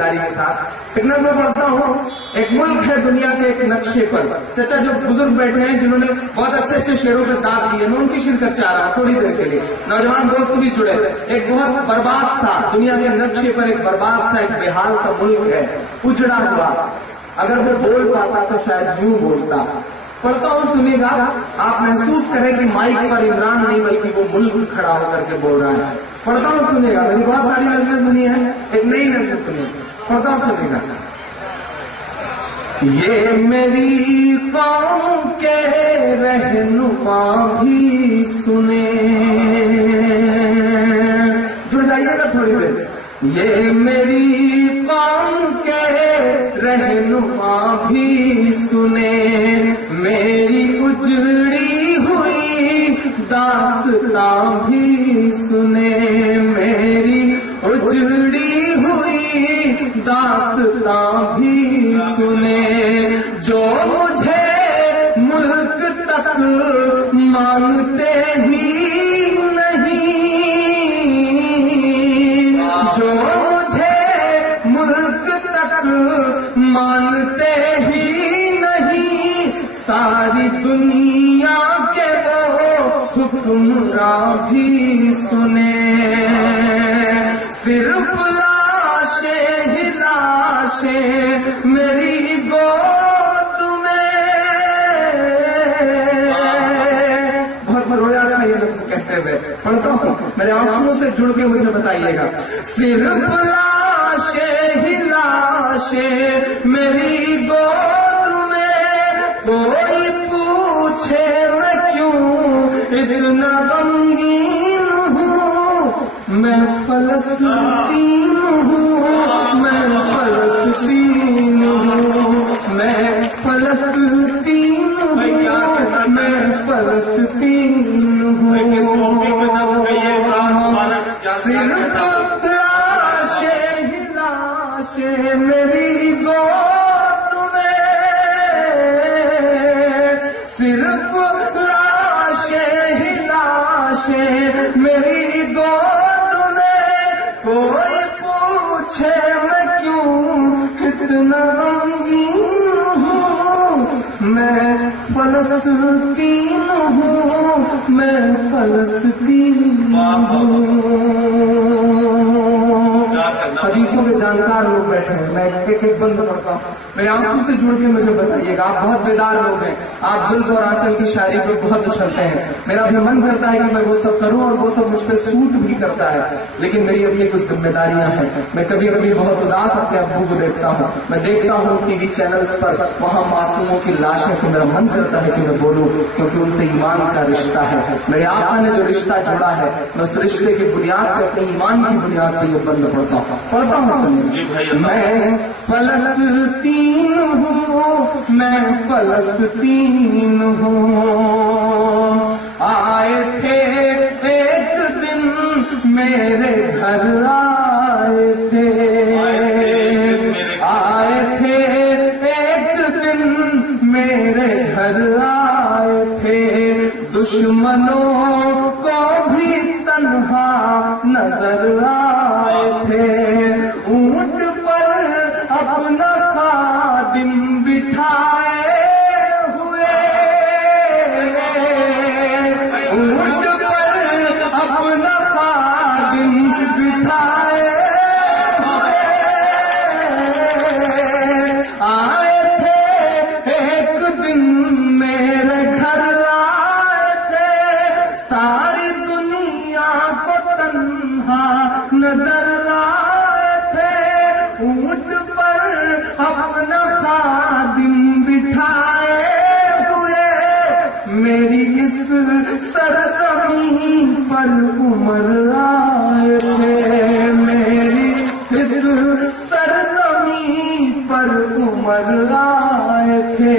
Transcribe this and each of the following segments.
کے ساتھ ایک نظم پڑھتا ہوں. ایک ملک ہے دنیا کے ایک نقشے پر. چچا جو بزرگ بیٹھے ہیں جنہوں نے بہت اچھے اچھے شعروں پہ داد دیے، میں ان کی شرکت چاہ رہا ہوں تھوڑی دیر کے لیے. نوجوان دوست بھی جڑے. ایک بہت برباد سا دنیا کے نقشے پر ایک برباد سا ایک بےحال سا ملک ہے، اجڑا ہوا. اگر وہ بول پاتا تو شاید یوں بولتا. پڑھتا ہوں سنیے گا. آپ محسوس کریں کہ مائک پر عمران نہیں بلکہ وہ ملک کھڑا ہو کر کے بول رہا ہے. پڑھتا ہوں سنیے گا. میری بہت ساری نظمیں سنی ہیں، ایک نئی نظم سنیے. پڑھتا ہوں سنیے گا. یہ میری قوم کے رہنما بھی سنے، جڑ جائیے گا تھوڑی دیر. یہ میری قوم کے رہنما بھی سنے، میری اجڑی ہوئی داستان بھی سنے، میری اجڑی ہوئی داستان بھی سنے. جو مجھے ملک تک مانتے ہی نہیں، جو مجھے ملک تک مانتے ہی نہیں، ساری دنیا کے وہ حکمراں بھی سنے. صرف لاشیں ہی لاشیں میری گود میں. بہت رویا گا یہ لفظ کہتے ہوئے. پڑھتا ہوں، میرے آنسوؤں سے جڑ کے مجھے بتائیے گا. صرف لاشیں ہی لاشیں میری گود میں، کوئی پوچھے میں کیوں اتنا غمگین ہوں. میں فلسطین ہوں، میں فلسطین ہوں، میں فلسطین ہوں، میں فلسطین ہوں. صرف لاشیں ہی لاشیں میری گود میں، صرف لاشیں ہی لاشیں میری گود میں. کوئی پوچھے میں کیوں کتنا غمگین ہوں. میں فلسطین ہوں، میں فلسطین ہوں. حدیثوں کے جانکار لوگ بیٹھے ہیں، میں ایک ایک بند پڑھتا ہوں. میرے آنسو سے جڑ کے مجھے بتائیے گا. آپ بہت بیدار لوگ ہیں، آپ زلف اور آنچل کی شاعری پہ بہت اچھلتے ہیں. میرا بھی من کرتا ہے کہ میں وہ سب کروں اور وہ سب مجھ پہ سوٹ بھی کرتا ہے، لیکن میری اپنی کچھ ذمہ داریاں ہیں. میں کبھی کبھی بہت اداس اپنے ابو کو دیکھتا ہوں. میں دیکھتا ہوں ٹی وی چینلز پر وہاں معصوموں کی لاشیں، تو میرا من کرتا ہے کہ میں بولوں، کیونکہ ان سے ایمان کا رشتہ ہے. میرے آقا نے جو رشتہ جوڑا ہے، میں اس رشتے کی بنیاد پہ اپنی ایمان کی بنیاد پہ یہ بند پڑھتا ہوں. میں فلسطین ہوں، میں فلسطین ہوں. آئے تھے ایک دن میرے گھر، آئے تھے، آئے تھے ایک دن میرے گھر، آئے تھے. دشمنوں کو بھی تنہا نظر آئے تھے. اونٹ پر اپنا خادم بٹھائے ہوئے، اونٹ پر اپنا خادم بٹھائے ہوئے. آئے تھے ایک دن میرے گھر، آئے تھے. ساری دنیا کو تنہا نظر آئے تھے. اونٹ پر اپنا خادم بٹھائے ہوئے. میری اس سرزمین پر عمر آئے تھے، میری اس سرزمین پر عمر آئے تھے.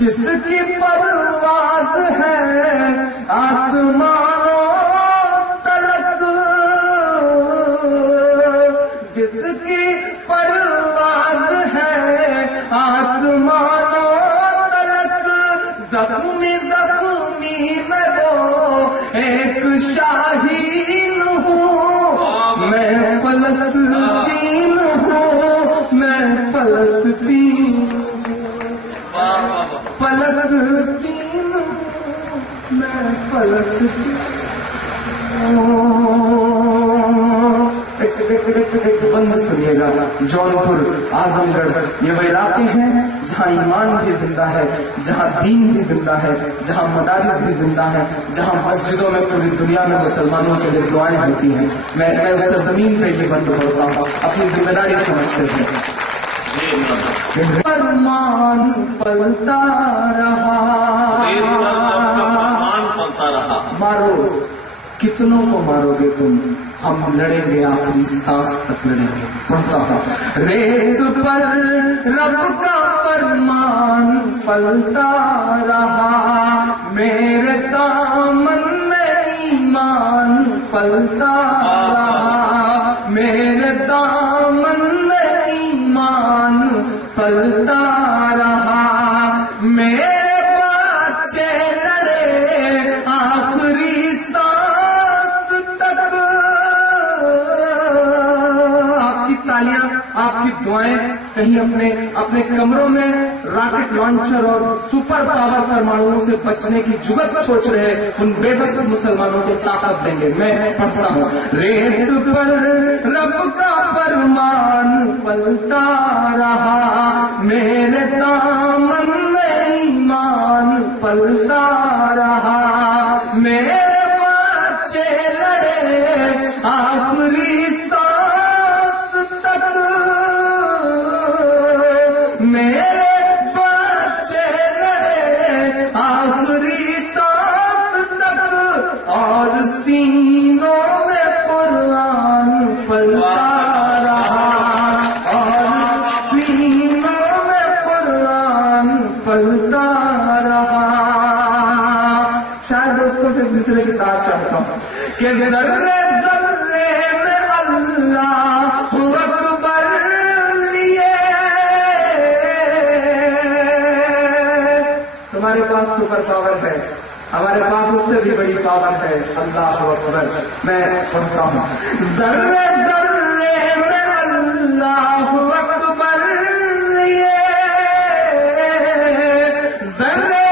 جس کی پرواز ہے آسمانوں تلک، جس کی پرواز ہے آسمانوں تلک. زخمی زخمی میں وہ ایک شاہین ہوں، میں فلسطین فلسطین فلسطین میں فلسطین بند سنیے گا. جونپور اعظم گڑھ یہ وہ علاقے ہیں جہاں ایمان بھی زندہ ہے, جہاں دین بھی زندہ ہے, جہاں مدارس بھی زندہ ہے, جہاں مسجدوں میں پوری دنیا میں مسلمانوں کے لیے دعائیں ہوتی ہیں. میں اس زمین پہ یہ بند کرتا ہوں اپنی ذمہ داری سمجھتے ہیں. فرمان پلتا رہا, مارو کتنوں کو مارو گے تم, ہم لڑیں گے آخری سانس تک لڑیں گے. پڑھتا ہوں. ریت پر رب کا فرمان پلتا رہا, میرے دامن میں ایمان پلتا رہا, میرے دامن میں ایمان پلتا رہا, میرے بچے لڑے آخری سانس تک. آپ کی تالیاں, آپ کی دعائیں کہیں اپنے کمروں میں راکٹ لانچر اور سپر پاور پرمانوؤں سے بچنے کی جگت سوچ رہے ان بے بس مسلمانوں کو طاقت دیں گے. میں پڑھتا ہوں. ریت پر رب کا فرمان پلتا رہا, میرے دامن میں ایمان پلتا رہا, میرے بچے لڑے آخری سانس تک, میرے بچے لڑے آخری سانس تک, اور سینوں میں قرآن پلتا رہا, اور سینوں میں قرآن پلتا رہا. شاید دوستوں سے دوسرے کی بات چاہتا ہوں کہ ذرے ذرے میں اللہ اکبر لیے. تمہارے پاس سپر پاور ہے, ہمارے پاس اس سے بھی بڑی پاور ہے. اللہ اکبر. میں پڑھتا ہوں. ذرے ذرے میں اللہ اکبر لیے, ذرے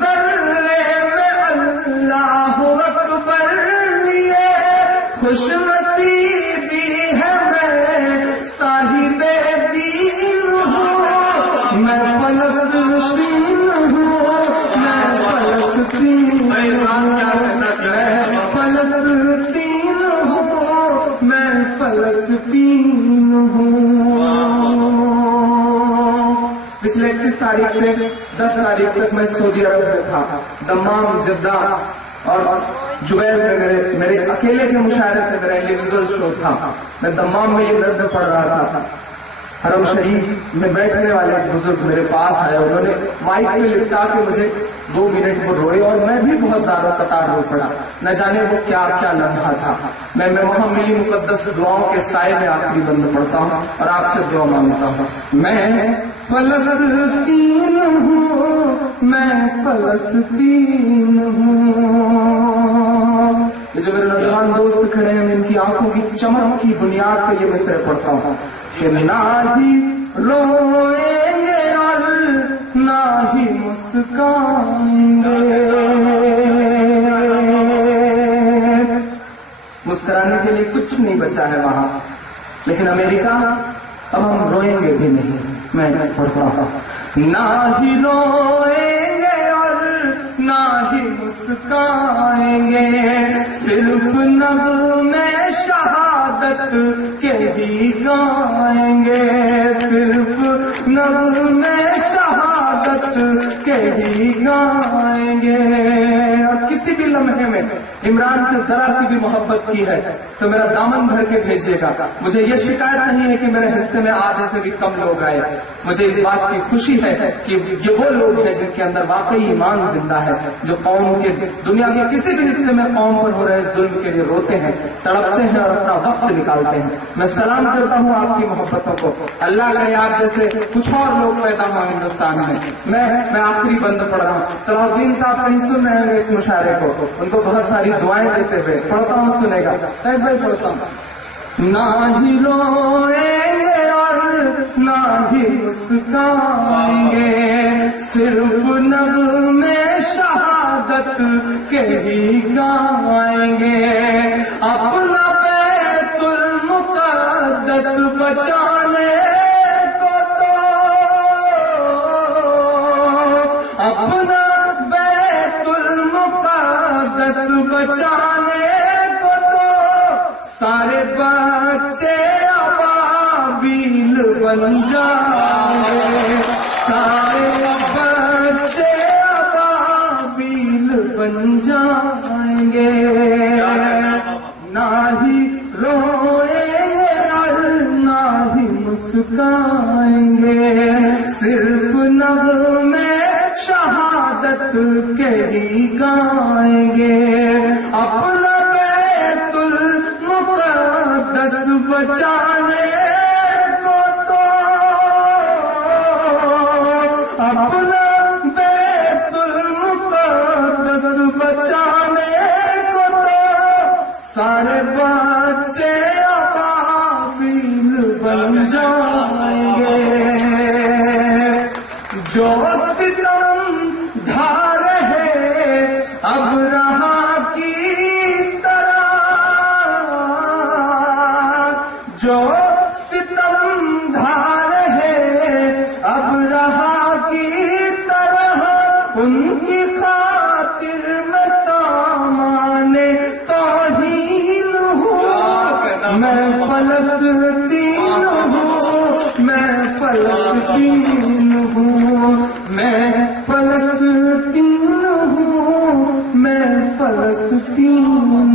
ذرے میں اللہ اکبر لیے, خوش نصیبی ہے میں صاحب دین ہوں, میں فلسطین ہوں, میں فلسطین ہوں, میں فلسطین ہوں, میں فلسطین ہوں. پچھلے 31 تاریخ سے 10 تاریخ تک میں سعودی عرب میں تھا. دمام, جدہ اور جبیل میں میرے اکیلے کے مشاہدے میں میرا انڈیویجول شو تھا. میں دمام میں یہ درد پڑھ رہا تھا. حرم شریف میں بیٹھنے والے ایک بزرگ میرے پاس آئے, انہوں نے مائک پہ لپٹا کے مجھے 2 منٹ وہ روئے, اور میں بھی بہت زیادہ قطار رو پڑا. نہ جانے وہ کیا کیا لمحہ تھا. میں وہاں ملی مقدس دعاؤں کے سائے میں آخری بند پڑھتا ہوں اور آپ سے دعا مانگتا ہوں. میں فلسطین ہوں, میں فلسطین ہوں. یہ جو میرے نوجوان دوست کھڑے ہیں, ان کی آنکھوں کی چمک کی بنیاد پہ یہ مصرع پڑھتا ہوں کہ نہ ہی روئیں گے اور نہ ہی مسکائیں گے. مسکرانے کے لیے کچھ نہیں بچا ہے وہاں, لیکن امریکہ اب ہم روئیں گے بھی نہیں. میں پڑھتا ہوں. نہ ہی روئیں گے اور نہ ہی مسکائیں گے, صرف نغمے شہادت کے ہی گائیں گے, صرف نغمے شہادت کے ہی گائیں گے. اور کسی بھی لمحے میں عمران سے ذرا سی بھی محبت کی ہے تو میرا دامن بھر کے بھیجیے گا. مجھے یہ شکایت نہیں ہے کہ میرے حصے میں آدھے سے بھی کم لوگ آئے. مجھے اس بات کی خوشی ہے کہ یہ وہ لوگ ہیں جن کے اندر واقعی ایمان زندہ ہے, جو قوم کے دنیا کے کسی بھی حصے میں قوم پر ہو رہے ظلم کے لیے روتے ہیں, تڑپتے ہیں اور اپنا وقت نکالتے ہیں. میں سلام کرتا ہوں آپ کی محبتوں کو. اللہ کرے آپ جیسے کچھ اور لوگ پیدا ہوں ہندوستان میں. میں آخری بند پڑھ رہا ہوں. صلاح الدین صاحب کہیں سن رہے ہیں اس مشاعرے کو, ان کو بہت ساری دعائیں دیتے ہوئے پڑھتا ہوں, سنے گا. بھائی پڑھتا ہوں. نہ ہی روئیں گے اور نہ ہی مسکائیں مسکائیں گے، صرف نغمے شہادت کے ہی گائیں گے، اپنا بیت المقدس بچانے کو تو، اپنا بیت المقدس بچانے کو تو سارے بچے ابابیل بن جائیں گے، سارے بچے ابابیل بن جائیں گے، نہ ہی روئیں گے اور نہ ہی مسکائیں گے، صرف نغمے شہادت کے ہی گائیں گے، اپنا بیت المقدس بچانے کو تو، اپنا بیت المقدس بچانے کو تو سارے بچے ابابیل بن جائیں گے، جو ستم ڈھا رہے ابرہا کی طرح، جو ستم ڈھا رہے ابرہا کی طرح، ان کی خاطر میں سامان توہین ہوں، میں فلسطین ہوں، میں فلسطین ہوں، میں فلسطین ہوں، میں فلسطین ہوں۔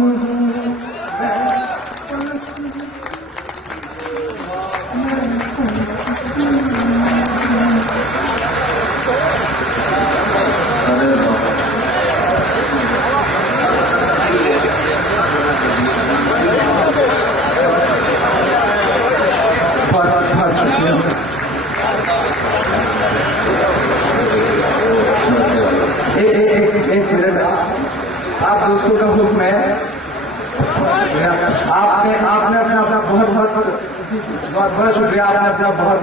ایک منٹ، آپ دوستوں کا حکم ہے، آپ نے اپنا بہت بہت شکریہ، آپ نے اپنا بہت